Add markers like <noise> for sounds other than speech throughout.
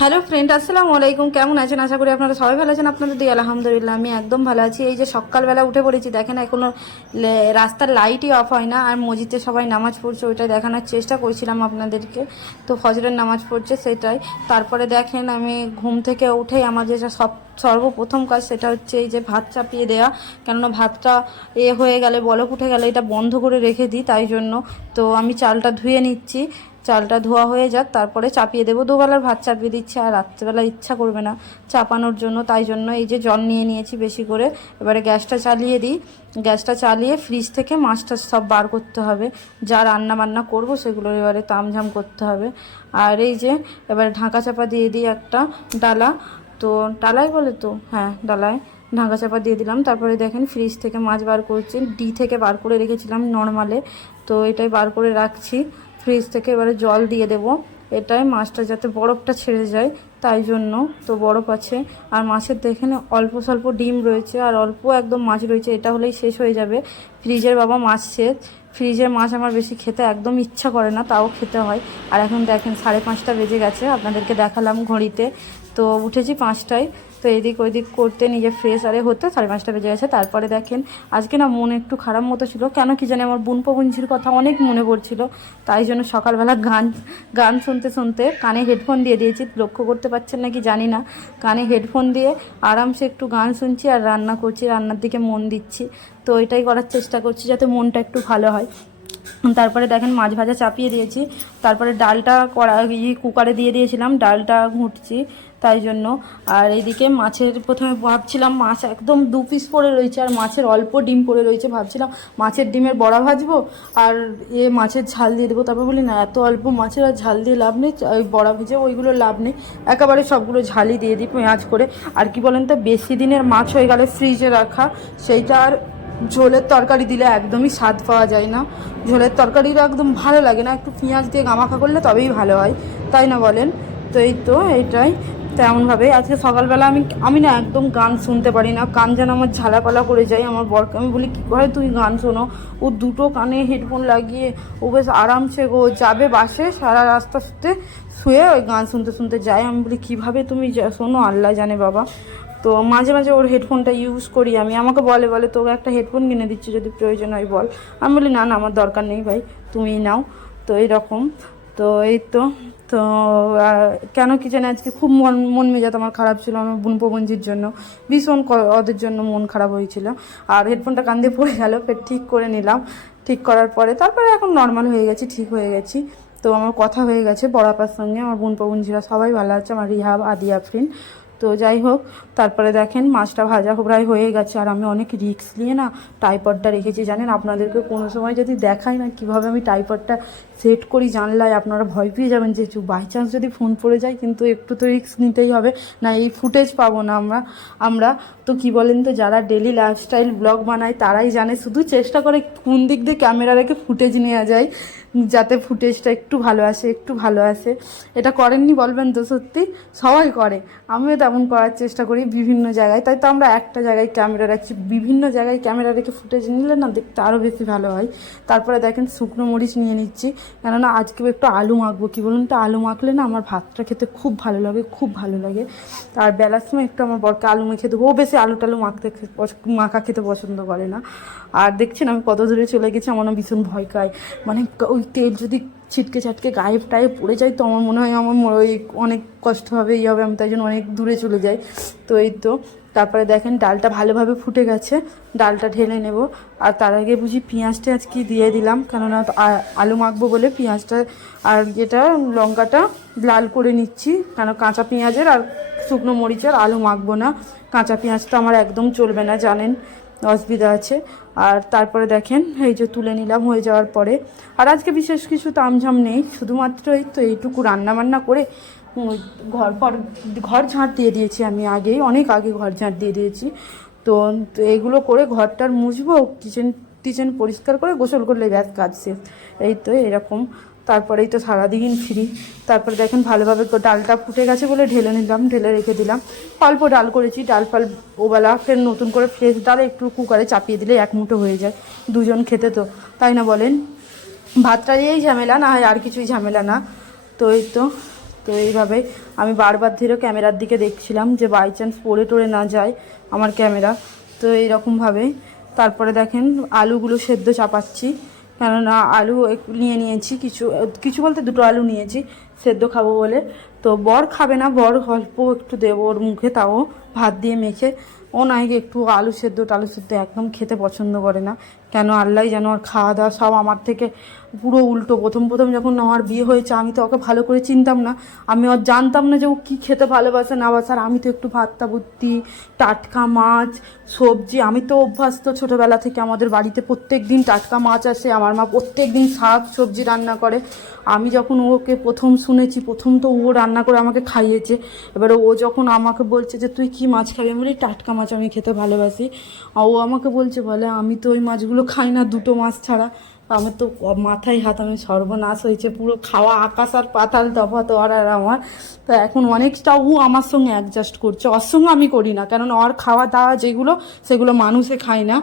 Hello friend আসসালামু আলাইকুম। কেমন আছেন? আশা করি আপনারা সবাই ভালো আছেন। আপনাদের দিয়ে আলহামদুলিল্লাহ, আমি একদম ভালো আছি। এই যে সকালবেলা উঠে পড়েছি, দেখেন এখনও রাস্তার লাইটই অফ হয় না, আর মসজিদে সবাই নামাজ পড়ছে, ওইটা দেখানোর চেষ্টা করছিলাম আপনাদেরকে। তো ফজরের নামাজ পড়ছে, সেটাই। তারপরে দেখেন আমি ঘুম থেকে উঠেই আমার যেটা সব, সর্বপ্রথম কাজ, সেটা হচ্ছে এই যে ভাত চাপিয়ে দেওয়া কেননা ভাতটা এ হয়ে গেলে, বলক উঠে গেলে, এটা বন্ধ করে রেখে দিই, তাই জন্য। তো আমি চালটা ধুয়ে নিচ্ছি। চালটা ধোয়া হয়ে যাক, তারপরে চাপিয়ে দেবো। দুবেলার ভাত চাপিয়ে দিচ্ছে, আর রাত্রেবেলা ইচ্ছা করবে না চাপানোর জন্য। তাই জন্য এই যে জল নিয়ে নিয়েছি বেশি করে। এবারে গ্যাসটা চালিয়ে দিই। গ্যাসটা চালিয়ে ফ্রিজ থেকে মাছটা সব বার করতে হবে। যা রান্না বান্না করব সেগুলো এবারে তামঝাম করতে হবে। আর এই যে এবারে ঢাকা চাপা দিয়ে দিই একটা ডালা। তো ডালাই বলে তো? হ্যাঁ ডালায় ঢাকা চাপা দিয়ে দিলাম। তারপরে দেখেন ফ্রিজ থেকে মাছ বার করছি। ডি থেকে বার করে রেখেছিলাম নর্মালে। তো এটাই বার করে রাখছি। ফ্রিজ থেকে এবারে জল দিয়ে দেব। এটাই মাছটা যাতে বরফটা ছেড়ে যায়, তাই জন্য তো বরফ আছে। আর মাছের দেখেন অল্প স্বল্প ডিম রয়েছে, আর অল্প একদম মাছ রয়েছে, এটা হলেই শেষ হয়ে যাবে। ফ্রিজের বাবা মাছ শেষ ফ্রিজের মাছ আমার বেশি খেতে একদম ইচ্ছা করে না, তাও খেতে হয়। আর এখন দেখেন, সাড়ে পাঁচটা বেজে গেছে, আপনাদেরকে দেখালাম ঘড়িতে। তো উঠেছি পাঁচটায়। তো এদিক ওইদিক করতে নিজে ফ্রেশ আরে হতে, সাড়ে পাঁচটা বেজে গেছে। তারপরে দেখেন, আজকে না মন একটু খারাপ মতো ছিল। কেন কি জানি আমার বোন পবনঝির কথা অনেক মনে পড়ছিল। তাই জন্য সকালবেলা গান গান শুনতে শুনতে কানে হেডফোন দিয়ে দিয়েছি। লক্ষ্য করতে পারছেন নাকি জানি না। কানে হেডফোন দিয়ে আরামসে একটু গান শুনছি আর রান্না করছি, রান্নার দিকে মন দিচ্ছি। তো এটাই করার চেষ্টা করছি যাতে মনটা একটু ভালো হয়। তারপরে দেখেন মাছ ভাজা চাপিয়ে দিয়েছি। তারপরে ডালটা কড়া কুকারে দিয়ে দিয়েছিলাম। ডালটা ঘুঁটছি। তাই জন্য। আর এদিকে মাছের প্রথমে ভাবছিলাম মাছ একদম দু পিস পড়ে রয়েছে, আর মাছের অল্প ডিম পড়ে রয়েছে, ভাবছিলাম মাছের ডিমের বড়া ভাজবো আর এ মাছের ঝাল দিয়ে দেবো। তারপর বলি, না, এত অল্প মাছের আর ঝাল দিয়ে লাভ নেই, ওই বড়া ভেজে ওইগুলো লাভ নেই। একেবারে সবগুলো ঝালই দিয়ে দিই পেঁয়াজ করে। আর কি বলেন তো, বেশি দিনের মাছ হয়ে গেলে ফ্রিজে রাখা, সেইটা আর ঝোলের তরকারি দিলে একদমই স্বাদ পাওয়া যায় না। ঝোলের তরকারিটা একদম ভালো লাগে না, একটু পেঁয়াজ দিয়ে গামাখা করলে তবেই ভালো হয়, তাই না বলেন? তো এই তো তেমনভাবে। আজকে সকালবেলা আমি আমি না একদম গান শুনতে পারি না। কান যেন আমার ঝালাপালা করে যায়। আমার বরকে, আমি বলি, কী করে তুই গান শোনো? ও দুটো কানে হেডফোন লাগিয়ে, ও বেশ আরামসে গো, যাবে বাসে সারা রাস্তা শুতে, শুয়ে ওই গান শুনতে শুনতে যায়। আমি বলি, কীভাবে তুমি শোনো, আল্লাহ জানে বাবা। তো মাঝে মাঝে ওর হেডফোনটা ইউজ করি আমি। আমাকে বলে বলে, তোকে একটা হেডফোন কিনে দিচ্ছি যদি প্রয়োজন হয় বল। আমি বলি, না না, আমার দরকার নেই ভাই তুমি নাও। তো এইরকম তো এই তো তো কেন কি জানি আজকে খুব মন মন মেজাজ আমার খারাপ ছিল আমার বোন প্রবঞ্জির জন্য। ভীষণ ওদের জন্য মন খারাপ হয়েছিল। আর হেডফোনটা কান দিয়ে পড়ে গেল, ফের ঠিক করে নিলাম। ঠিক করার পরে তারপরে এখন নর্মাল হয়ে গেছি, ঠিক হয়ে গেছি। তো আমার কথা হয়ে গেছে বড়াপার সঙ্গে। আমার বোন প্রবঞ্জিরা সবাই ভালো আছে, আমার রিহাব, আদি, আফরিন। তো যাই হোক, তারপরে দেখেন মাছটা ভাজা প্রায় হয়ে গেছে। আর আমি অনেক রিস্ক নিয়ে না টাইপডটা রেখেছি। জানেন, আপনাদেরকে কোনো সময় যদি দেখাই না কীভাবে আমি টাইপডটা সেট করি জানলায়, আপনারা ভয় পেয়ে যাবেন যে বাই চান্স যদি ফোন পড়ে যায়, কিন্তু একটু তো রিস্ক নিতেই হবে। না, এই ফুটেজ পাবো না আমরা আমরা। তো কি বলেন তো, যারা ডেলি লাইফস্টাইল ব্লগ বানায়, তারাই জানে। শুধু চেষ্টা করে কোন দিক দিয়ে ক্যামেরা রেখে ফুটেজ নেওয়া যায়। যাতে ফুটেজটা একটু ভালো আসে, একটু ভালো আসে। এটা করেননি, বলবেন তো সত্যি। সবাই করে। আমিও তেমন করার চেষ্টা করি বিভিন্ন জায়গায়। তাই তো আমরা একটা জায়গায় ক্যামেরা রাখছি। বিভিন্ন জায়গায় ক্যামেরা রেখে ফুটেজ নিলে না দেখতে আরও বেশি ভালো হয়। তারপরে দেখেন শুকনো মরিচ নিয়ে নিচ্ছি। কেননা আজকে একটু আলু মাখবো। কি বলুন তো? আলু মাখলে না আমার ভাতটা খেতে খুব ভালো লাগে, খুব ভালো লাগে। আর বেলার সময় একটু আমার বরকে আলু মেখে দেবো। ও বেশি আলু টালু মাখতে মাখা খেতে পছন্দ করে না। আর দেখছেন আমি কত দূরে চলে গেছি, আমার ভীষণ ভয় পায় মানে ওই তেল যদি ছিটকে ছাটকে গায়ে টায়ে পড়ে যায়, তো আমার মনে হয় আমার ওই অনেক কষ্ট হবে এই হবে, আমি তাই জন্য অনেক দূরে চলে যাই। তো এই তো। তারপরে দেখেন ডালটা ভালোভাবে ফুটে গেছে, ডালটা ঢেলে নেব। আর তার আগে বুঝি পেঁয়াজটা আজকে দিয়ে দিলাম, কেননা আলু মাখবো বলে পেঁয়াজটা, আর যেটা লঙ্কাটা লাল করে নিচ্ছি, কেন কাঁচা পেঁয়াজের আর শুকনো মরিচের আলু মাখবো না। কাঁচা পেঁয়াজটা আমার একদম চলবে না, জানেন? অসুবিধা আছে। আর তারপরে দেখেন, এই যে তুলে নিলাম হয়ে যাওয়ার পরে। আর আজকে বিশেষ কিছু তামঝাম নেই, শুধুমাত্র এই তো এইটুকু রান্না বান্না করে ঘর পর, ঘর ঝাঁট দিয়ে দিয়েছি আমি আগেই, অনেক আগে ঘর ঝাঁট দিয়ে দিয়েছি। তো এগুলো করে ঘরটার মুছবো কিচেন টিচেন পরিষ্কার করে গোসল করলে ব্যাস, কাজ শেষ। এই তো এরকম। তারপরেই তো সারাদিন ফ্রি তারপরে দেখেন ভালোভাবে ডালটা ফুটে গেছে বলে ঢেলে নিলাম, ঢেলে রেখে দিলাম। অল্প ডাল করেছি, ডাল ফাল ওবেলা ফের নতুন করে ফ্রেশ ডাল একটু কুকারে চাপিয়ে দিলে এক মুঠো হয়ে যায়, দুজন খেতে তো। তাই না বলেন? ভাতটা দিয়েই ঝামেলা, না হয় আর কিছুই ঝামেলা না। তো এই তো তো এইভাবে আমি বারবার ধরে ক্যামেরার দিকে দেখছিলাম যে বাই চান্স পড়ে টরে না যায় আমার ক্যামেরা। তো এইরকমভাবে। তারপরে দেখেন আলুগুলো সেদ্ধ চাপাচ্ছি। কেননা আলু নিয়ে নিয়েছি, কিছু কিছু বলতে দুটো আলু নিয়েছি, সেদ্ধ খাব বলে। তো বর খাবে না, বর অল্প একটু দেবো ওর মুখে, তাও ভাত দিয়ে মেখে। ও নাই একটু আলু সেদ্ধ, টালু সেদ্ধ একদম খেতে পছন্দ করে না। কেন আল্লাহ যেন আর খাওয়া দাওয়া সব আমার থেকে পুরো উল্টো। প্রথম প্রথম যখন আমার বিয়ে হয়েছে, আমি তো ওকে ভালো করে চিনতাম না। আমি ওর জানতাম না যে ও কী খেতে ভালোবাসে, না বাসে আর আমি তো একটু ভাতটা বুত্তি টাটকা মাছ, সবজি, আমি তো অভ্যস্ত ছোটোবেলা থেকে। আমাদের বাড়িতে প্রত্যেক দিন টাটকা মাছ আসে, আমার মা প্রত্যেক দিন শাক সবজি রান্না করে। আমি যখন ওকে প্রথম শুনেছি, প্রথম তো ও রান্না করে আমাকে খাইয়েছে। এবারে ও যখন আমাকে বলছে যে, তুই কি মাছ খাবি? আমি বলি, টাটকা মাছ আমি খেতে ভালোবাসি। ও আমাকে বলছে, বলে, আমি তো ওই মাছগুলো খাই না, দুটো মাছ ছাড়া। আমার তো মাথায় হাত, আমি সর্বনাশ হয়েছে, পুরো খাওয়া আকাশ আর পাতাল তফাৎ ওর আর আমার। তো এখন অনেকটা ও আমার সঙ্গে অ্যাডজাস্ট করছে। ওর সঙ্গে আমি করি না, কারণ ওর খাওয়া দাওয়া যেগুলো, সেগুলো মানুষে খায় না।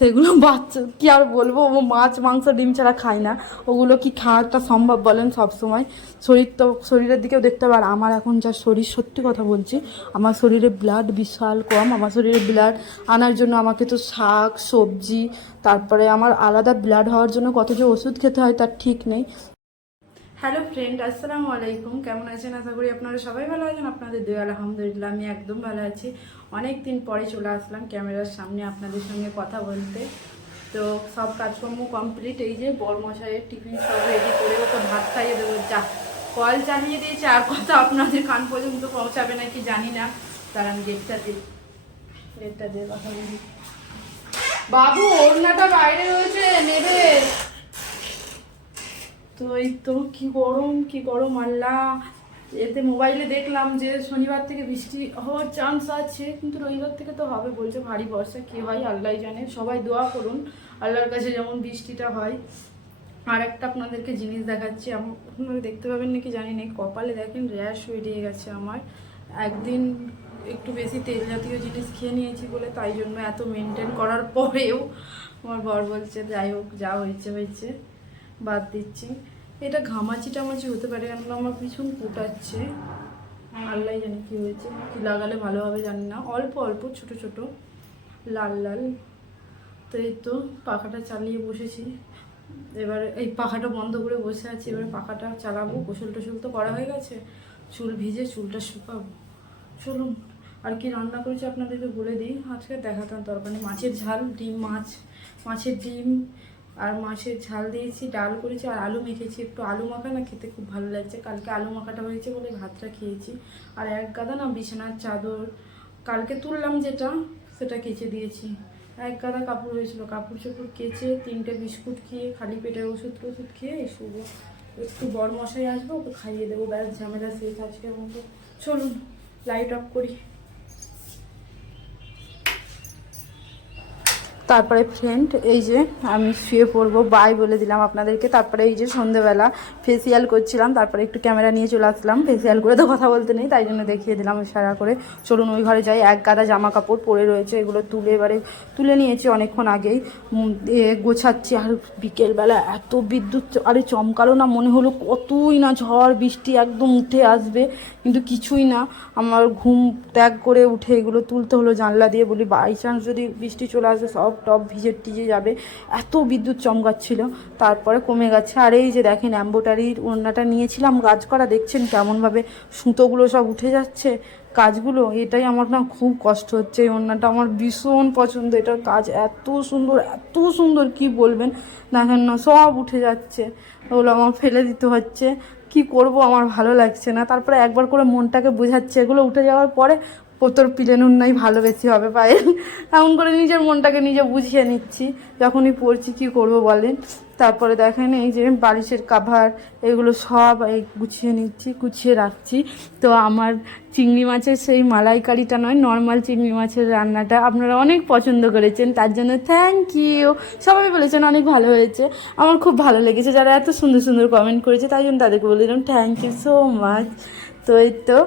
সেগুলো <laughs> বাচ্চা, কি আর বলব? ও মাছ, মাংস, ডিম ছাড়া খায় না। ওগুলো কি খাওয়াটা সম্ভব বলেন সব সময় শরীর তো, শরীরের দিকেও দেখতে আর আমার এখন যা শরীর, সত্যি কথা বলছি, আমার শরীরে ব্লাড বিশাল কম। আমার শরীরে ব্লাড আনার জন্য আমাকে তো শাক, সবজি, তারপরে আমার আলাদা ব্লাড হওয়ার জন্য কত যে ওষুধ খেতে হয় তার ঠিক নেই। হ্যালো ফ্রেন্ড আসসালামু আলাইকুম। কেমন আছেন? আশা করি আপনারা সবাই ভালো আছেন। আপনাদের দুই আলহামদুলিল্লাহ, আমি একদম ভালো আছি। অনেক দিন পরে চলে আসলাম ক্যামেরার সামনে আপনাদের সঙ্গে কথা বলতে। তো সব কাজকর্ম কমপ্লিট এই যে বরমশাইয়ের টিফিন সব রেডি করে ওকে ভাত খাইয়ে দেবো। যা, কল চালিয়ে দিয়েছে, আর কথা আপনাদের কান পর্যন্ত পৌঁছাবে নাকি জানি না। তার আমি ডেটটা দিই ডেটটা দিয়ে কথা বলি। বাবু, ওড়নাটা বাইরে রয়েছে, নেবে। তো এই তো কি গরম কি গরম, আল্লাহ। এতে মোবাইলে দেখলাম যে শনিবার থেকে বৃষ্টি হওয়ার চান্স আছে, কিন্তু রবিবার থেকে তো হবে বলছে ভারী বর্ষা। কি হয় আল্লাহ জানে। সবাই দোয়া করুন, আল্লাহর কাছে যেমন বৃষ্টিটা হয়। আর একটা আপনাদেরকে জিনিস দেখাচ্ছি আপনারা দেখতে পাবেন নাকি জানি না কপালে দেখেন র্যাশ বেরিয়ে গেছে আমার। একদিন একটু বেশি তেল জাতীয় জিনিস খেয়ে নিয়েছি বলে, তাই জন্য এত মেনটেন করার পরেও আমার বর বলছে, যাই হোক, যা হয়েছে হয়েছে, বাদ দিচ্ছি। এটা ঘামাচি টামাচি হতে পারে কেননা আমার ভীষণ ফুটাচ্ছে। আল্লাহ জানি কি হয়েছে, কি লাগালে ভালো হবে জানি না। অল্প অল্প, ছোট ছোট, লাল লাল। তো এই তো পাখাটা চালিয়ে বসেছি। এবার এই পাখাটা বন্ধ করে বসে আছি, এবার পাখাটা চালাবো। গোসল টোসল তো করা হয়ে গেছে। চুল ভিজে চুলটা শুকাবো। চলুন, আর কি রান্না করেছি আপনাদেরকে বলে দিই। আজকে দেখাতাম তরকারি, মাছের ঝাল, ডিম, মাছ, মাছের ডিম আর মাছের ঝাল দিয়েছি, ডাল করেছি আর আলু মেখেছি। একটু আলু মাখা না খেতে খুব ভালো লাগছে। কালকে আলু মাখাটা হয়েছে বলে ভাতটা খেয়েছি। আর এক গাদা না বিছানার চাদর, কালকে তুললাম যেটা, সেটা কেচে দিয়েছি। এক গাদা কাপড় হয়েছিল, কাপড় চোপড় কেচে তিনটে বিস্কুট খেয়ে, খালি পেটের ওষুধ টষুধ খেয়ে শুভ একটু বড় মশাই আসব, ওকে খাইয়ে দেবো। ব্যাস, ঝামেলা শেষ আজকের মতো। চলুন লাইট অফ করি। তারপরে ফ্রেন্ড এই যে আমি শুয়ে পড়ব বাই বলে দিলাম আপনাদেরকে। তারপরে এই যে সন্ধেবেলা ফেসিয়াল করছিলাম, তারপরে একটু ক্যামেরা নিয়ে চলে আসলাম। ফেসিয়াল করে তো কথা বলতে নেই, তাই জন্য দেখিয়ে দিলাম সারা করে। চলুন ওই ঘরে যাই, এক গাদা জামা কাপড় পরে রয়েছে, এগুলো তুলে এবারে তুলে নিয়েছি অনেকক্ষণ আগেই। গোছাচ্ছি, আর বিকেলবেলা এত বিদ্যুৎ, আরে চমকালো না, মনে হলো কতই না ঝড়, বৃষ্টি একদম উঠে আসবে, কিন্তু কিছুই না। আমার ঘুম ত্যাগ করে উঠে এগুলো তুলতে হলো জানলা দিয়ে, বলি বাই চান্স যদি বৃষ্টি চলে আসে, সব টপ ভিজে টিজে যাবে। এত বিদ্যুৎ চমকাচ্ছিল, তারপরে কমে গেছে। আর এই যে দেখেন, অ্যাম্বোটারির ওড়নাটা নিয়েছিলাম কাজ করা দেখছেন কেমনভাবে সুতোগুলো সব উঠে যাচ্ছে, কাজগুলো। এটাই আমার না খুব কষ্ট হচ্ছে, এই ওড়নাটা আমার ভীষণ পছন্দ। এটার কাজ এত সুন্দর এত সুন্দর, কি বলবেন? দেখেন না, সব উঠে যাচ্ছে। ওগুলো আমার ফেলে দিতে হচ্ছে। কি করব? আমার ভালো লাগছে না। তারপরে একবার করে মনটাকে বোঝাচ্ছে, এগুলো উঠে যাওয়ার পরে তোর পিলেনুন নাই, ভালো বেশি হবে পায়ে। এমন করে নিজের মনটাকে নিজে বুঝিয়ে নিচ্ছি, যখনই পড়ছি কি করব বলেন। তারপরে দেখেন এই যে বালিশের কাভার এগুলো সব এই গুছিয়ে নিচ্ছি, গুছিয়ে রাখছি। তো আমার চিংড়ি মাছের সেই মালাইকারিটা নয় নর্মাল চিংড়ি মাছের রান্নাটা আপনারা অনেক পছন্দ করেছেন, তার জন্য থ্যাংক ইউ সবাই বলেছেন অনেক ভালো হয়েছে। আমার খুব ভালো লেগেছে, যারা এত সুন্দর সুন্দর কমেন্ট করেছে, তাই জন্য তাদেরকে বলে দিলাম থ্যাংক ইউ সো মাচ তো এই তো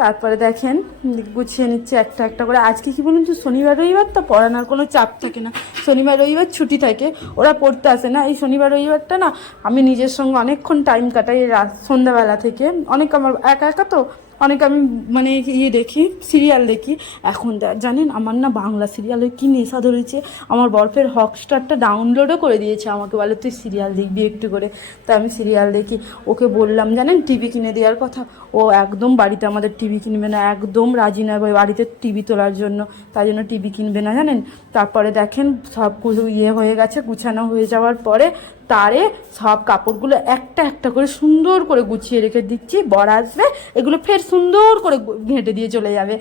তারপরে দেখেন, গুছিয়ে নিচ্ছে একটা একটা করে। আজকে কি বলুন তো, শনিবার, রবিবার তো পড়ানোর কোনো চাপ থাকে না। শনিবার, রবিবার ছুটি থাকে, ওরা পড়তে আসে না। এই শনিবার, রবিবারটা না, আমি নিজের সঙ্গে অনেকক্ষণ টাইম কাটাই রাত সন্ধ্যাবেলা থেকে। অনেক আমার একা একা তো অনেক আমি মানে ইয়ে দেখি সিরিয়াল দেখি। এখন জানেন আমার না বাংলা সিরিয়ালের কী নেশা ধরেছে? আমার বরফের হটস্টারটা ডাউনলোডও করে দিয়েছে আমাকে, বলে তুই সিরিয়াল দেখবি একটু করে। তা আমি সিরিয়াল দেখি। ওকে বললাম, জানেন টিভি কিনে দেওয়ার কথা? ও একদম বাড়িতে আমাদের টিভি কিনবে না, একদম রাজি নয় বাড়িতে টিভি তোলার জন্য। তাই জন্য টিভি কিনবে না, জানেন? তারপরে দেখেন সব কিছু ইয়ে হয়ে গেছে, গুছানো হয়ে যাওয়ার পরে তারে সব কাপড়গুলো একটা একটা করে সুন্দর করে গুছিয়ে রেখে দিচ্ছি, বর আসবে, এগুলো ফের সুন্দর করে ঘেঁটে দিয়ে চলে যাবে।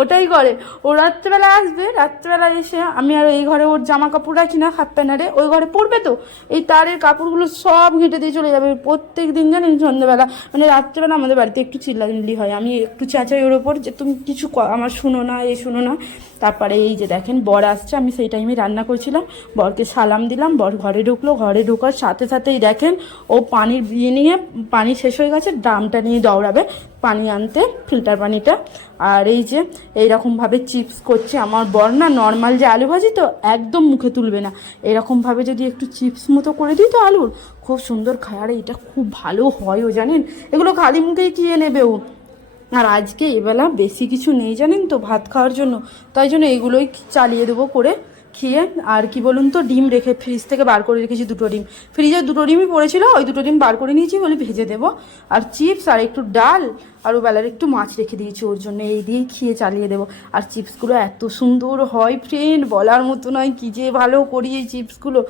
ওটাই করে। ও রাত্রেবেলা আসবে, রাত্রেবেলা এসে আমি আর এই ঘরে ওর জামা কাপড় রাখি না, হাত প্যানারে ওই ঘরে পরবে তো। এই তারের কাপড়গুলো সব ঘেঁটে দিয়ে চলে যাবে প্রত্যেক দিন জানেন সন্ধ্যেবেলা। মানে রাত্রেবেলা আমাদের বাড়িতে একটু চিল্লাচিল্লি হয়। আমি একটু চেঁচাই ওর ওপর যে, তুমি কিছু আমার শুনো না এই শুনো না। তারপরে এই যে দেখেন, বর আসছে, আমি সেই টাইমে রান্না করছিলাম। বরকে সালাম দিলাম, বর ঘরে ঢুকলো, ঘরে ঢোকার সাথে সাথেই দেখেন, ও পানির বিয়ে নিয়ে, পানি শেষ হয়ে গেছে, ড্রামটা নিয়ে দৌড়াবে পানি আনতে, ফিল্টার পানিটা। আর এই যে, এইরকমভাবে চিপস করছে আমার বর না নর্মাল যে আলু ভাজি তো একদম মুখে তুলবে না। এরকমভাবে যদি একটু চিপস মতো করে দিই তো আলুর, খুব সুন্দর খায়। আর এটা খুব ভালো হয়ও জানেন? এগুলো খালি মুখেই কিয়ে নেবে ও। আর আজকে এবেলা বেশি কিছু নেই জানেন তো, ভাত খাওয়ার জন্য। তাই জন্য এগুলোই চালিয়ে দেবো করে খেয়ে। আর কি বলুন তো, ডিম রেখে ফ্রিজ থেকে বার করে রেখেছি দুটো ডিম। ফ্রিজে দুটো ডিমই পড়েছিল, ওই দুটো ডিম বার করে নিয়েছি বলে ভেজে দেবো। আর চিপস আর একটু ডাল আর ও বেলার একটু মাছ রেখে দিয়েছি ওর জন্য, এই দিয়েই খেয়ে চালিয়ে দেবো। আর চিপসগুলো এত সুন্দর হয় ফ্রেন্ড বলার মতো নয়, কী যে ভালো করি এই চিপসগুলো